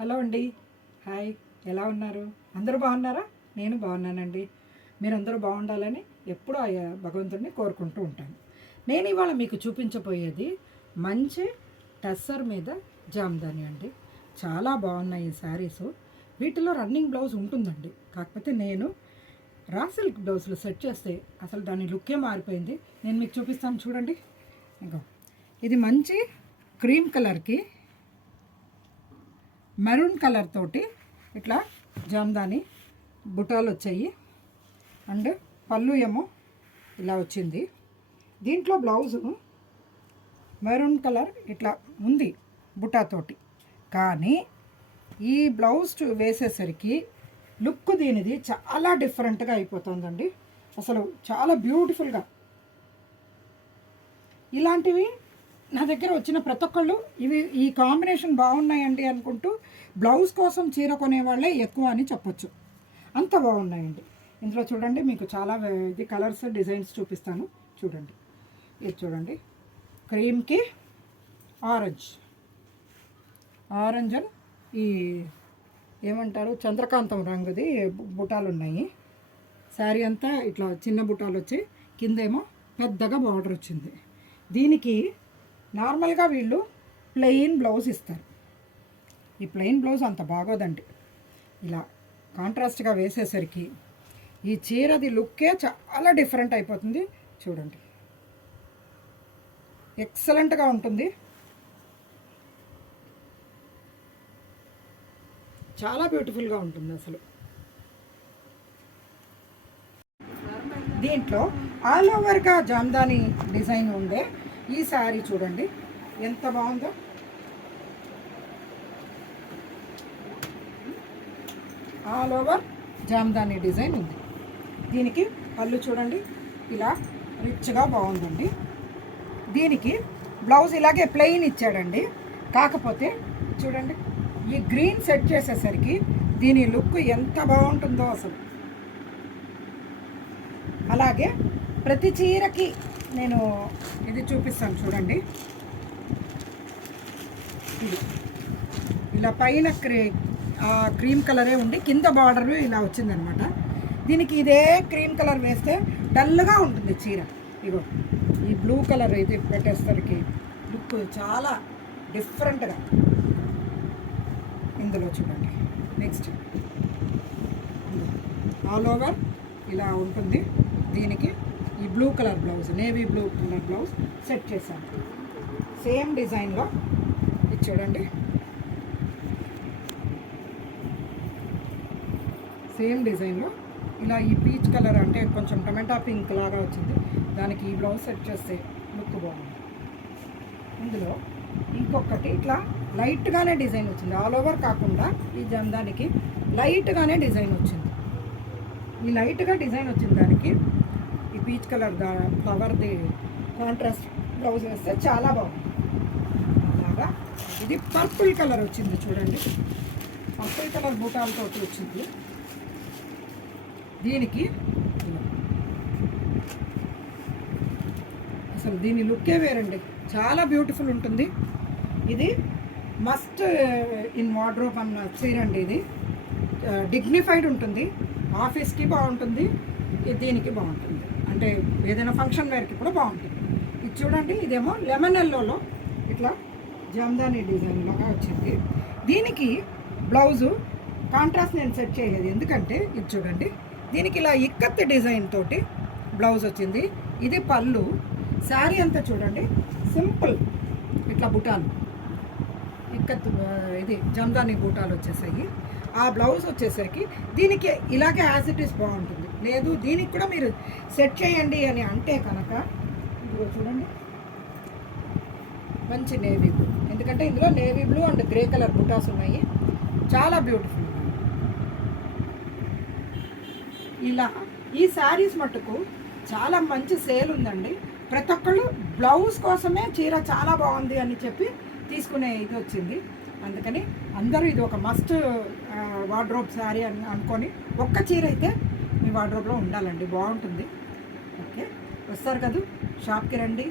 Hello అండి. Hi. ఎలా ఉన్నారు? అందరూ బాగున్నారా? నేను బాగున్నానండి. మీరందరూ బాగుండాలని ఎప్పుడూ ఆ భగవంతుడిని కోరుకుంటూ ఉంటాను. నేను ఇవాళ మీకు చూపించబోయేది మంచి టస్సర్ మీద జామ్దాని అండి. చాలా బాగున్నాయి ఈ శారీసు. వీటిలో రన్నింగ్ బ్లౌజ్ ఉంటుందండి. కాకపోతే నేను రా సిల్క్ బ్లౌజ్లో సెట్ చేస్తే అసలు దాని లుక్కే మారిపోయింది. నేను మీకు చూపిస్తాను చూడండి. ఇంకా ఇది మంచి క్రీమ్ కలర్కి మెరూన్ కలర్ తోటి ఇట్లా జామ్దాని బుటాలు వచ్చాయి. అండ్ పళ్ళు ఏమో ఇలా వచ్చింది. దీంట్లో బ్లౌజు మెరూన్ కలర్ ఇట్లా ఉంది బుటాతోటి. కానీ ఈ బ్లౌజ్ వేసేసరికి లుక్ దీనిది చాలా డిఫరెంట్గా అయిపోతుందండి. అసలు చాలా బ్యూటిఫుల్గా. ఇలాంటివి నా దగ్గర వచ్చిన ప్రతి ఒక్కళ్ళు ఈ కాంబినేషన్ బాగున్నాయండి అనుకుంటూ బ్లౌజ్ కోసం చీర కొనేవాళ్ళే ఎక్కువ అని చెప్పొచ్చు. అంత బాగున్నాయండి. ఇందులో చూడండి, మీకు చాలా ఇది కలర్స్ డిజైన్స్ చూపిస్తాను చూడండి. ఇది చూడండి, క్రీమ్కి ఆరెంజ్ అని ఈ ఏమంటారు చంద్రకాంతం రంగుది బుటాలు ఉన్నాయి. శారీ అంతా ఇట్లా చిన్న బుటాలు వచ్చి కిందేమో పెద్దగా బార్డర్ వచ్చింది. దీనికి నార్మల్గా వీళ్ళు ప్లెయిన్ బ్లౌజ్ ఇస్తారు. ఈ ప్లెయిన్ బ్లౌజ్ అంత బాగోదండి. ఇలా కాంట్రాస్ట్గా వేసేసరికి ఈ చీరది లుక్కే చాలా డిఫరెంట్ అయిపోతుంది. చూడండి, ఎక్సలెంట్గా ఉంటుంది. చాలా బ్యూటిఫుల్గా ఉంటుంది అసలు. దీంట్లో ఆల్ ఓవర్గా జామ్దాని డిజైన్ ఉండే ఈ శారీ చూడండి ఎంత బాగుందో. ఆల్ ఓవర్ జామ్దాని డిజైన్ ఉంది. దీనికి పళ్ళు చూడండి ఇలా రిచ్గా బాగుందండి. దీనికి బ్లౌజ్ ఇలాగే ప్లెయిన్ ఇచ్చాడండి. కాకపోతే చూడండి, ఈ గ్రీన్ సెట్ చేసేసరికి దీని లుక్ ఎంత బాగుంటుందో అసలు. అలాగే ప్రతి చీరకి నేను ఇది చూపిస్తాను చూడండి. ఇది ఇలా పైన క్రీమ్ కలరే ఉండి కింద బార్డర్ ఇలా వచ్చిందనమాట. దీనికి ఇదే క్రీమ్ కలర్ వేస్తే డల్గా ఉంటుంది చీర. ఇగో ఈ బ్లూ కలర్ అయితే పెట్టేసరికి లుక్ చాలా డిఫరెంట్గా ఇందులో చూడండి. నెక్స్ట్ ఆల్ ఓవర్ ఇలా ఉంటుంది. దీనికి ఈ blue colour blouse, navy blue colour blouse set చేశాను. సేమ్ డిజైన్లో ఇది చూడండి. సేమ్ డిజైన్లో ఇలా ఈ పీచ్ కలర్ అంటే కొంచెం టమాటా పింక్ లాగా వచ్చింది. దానికి ఈ బ్లౌజ్ సెట్ చేస్తే లుక్ బాగుంది. ఇందులో ఇంకొకటి ఇట్లా లైట్గానే డిజైన్ వచ్చింది. ఆల్ ఓవర్ కాకుండా ఈ జందానికి లైట్గానే డిజైన్ వచ్చింది. ఈ లైట్గా డిజైన్ వచ్చిన దానికి ఈ పీచ్ కలర్ ఫ్లవర్ది కాంట్రాస్ట్ బ్లౌజ్ వేస్తే చాలా బాగుంది. అలాగా ఇది పర్పుల్ కలర్ వచ్చింది చూడండి. పర్పుల్ కలర్ బూటాలతో వచ్చింది. దీనికి అసలు దీని లుక్కే వేరండి, చాలా బ్యూటిఫుల్ ఉంటుంది. ఇది మస్ట్ ఇన్ వార్డ్రోబ్ అన్న చీర అండి. ఇది డిగ్నిఫైడ్ ఉంటుంది, ఆఫీస్కి బాగుంటుంది, దీనికి బాగుంటుంది, అంటే ఏదైనా ఫంక్షన్ వేర్కి కూడా బాగుంటుంది. ఇది చూడండి, ఇదేమో లెమన్ ఎల్లోలో ఇట్లా జామ్దాని డిజైన్ లాగా వచ్చింది. దీనికి బ్లౌజు కాంట్రాస్ట్ నేను సెట్ చేయలేదు, ఎందుకంటే ఇది చూడండి, దీనికి ఇలా ఇక్కత్ డిజైన్ తోటి బ్లౌజ్ వచ్చింది. ఇది పళ్ళు. శారీ అంతా చూడండి సింపుల్ ఇట్లా బుటాలు ఇక్కత్ ఇది జామ్దాని బూటాలు వచ్చేసాయి. ఆ బ్లౌజ్ వచ్చేసరికి దీనికి ఇలాగే యాజ్ ఇట్ ఈస్ బాగుంటుంది. లేదు దీనికి కూడా మీరు సెట్ చేయండి అని అంటే కనుక ఇదిగో చూడండి, మంచి నేవీ బ్లూ, ఎందుకంటే ఇందులో navy blue and grey colour buttas ఉన్నాయి. చాలా బ్యూటిఫుల్. ఇలా ఈ శారీస్ మట్టుకు చాలా మంచి సేల్ ఉందండి. ప్రతి ఒక్కళ్ళు బ్లౌజ్ కోసమే చీర చాలా బాగుంది అని చెప్పి తీసుకునే ఇది వచ్చింది. అందుకని అందరూ ఇది ఒక మస్ట్ వార్డ్రోబ్ శారీ అని అనుకొని ఒక్క చీర అయితే మీ వార్డ్రోబ్లో ఉండాలండి, బాగుంటుంది. ఓకే, వస్తారు కదా, షాప్కి రండి,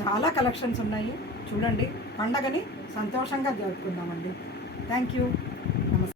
చాలా కలెక్షన్స్ ఉన్నాయి చూడండి. పండగని సంతోషంగా జరుపుకుందామండి. Thank you. నమస్తే.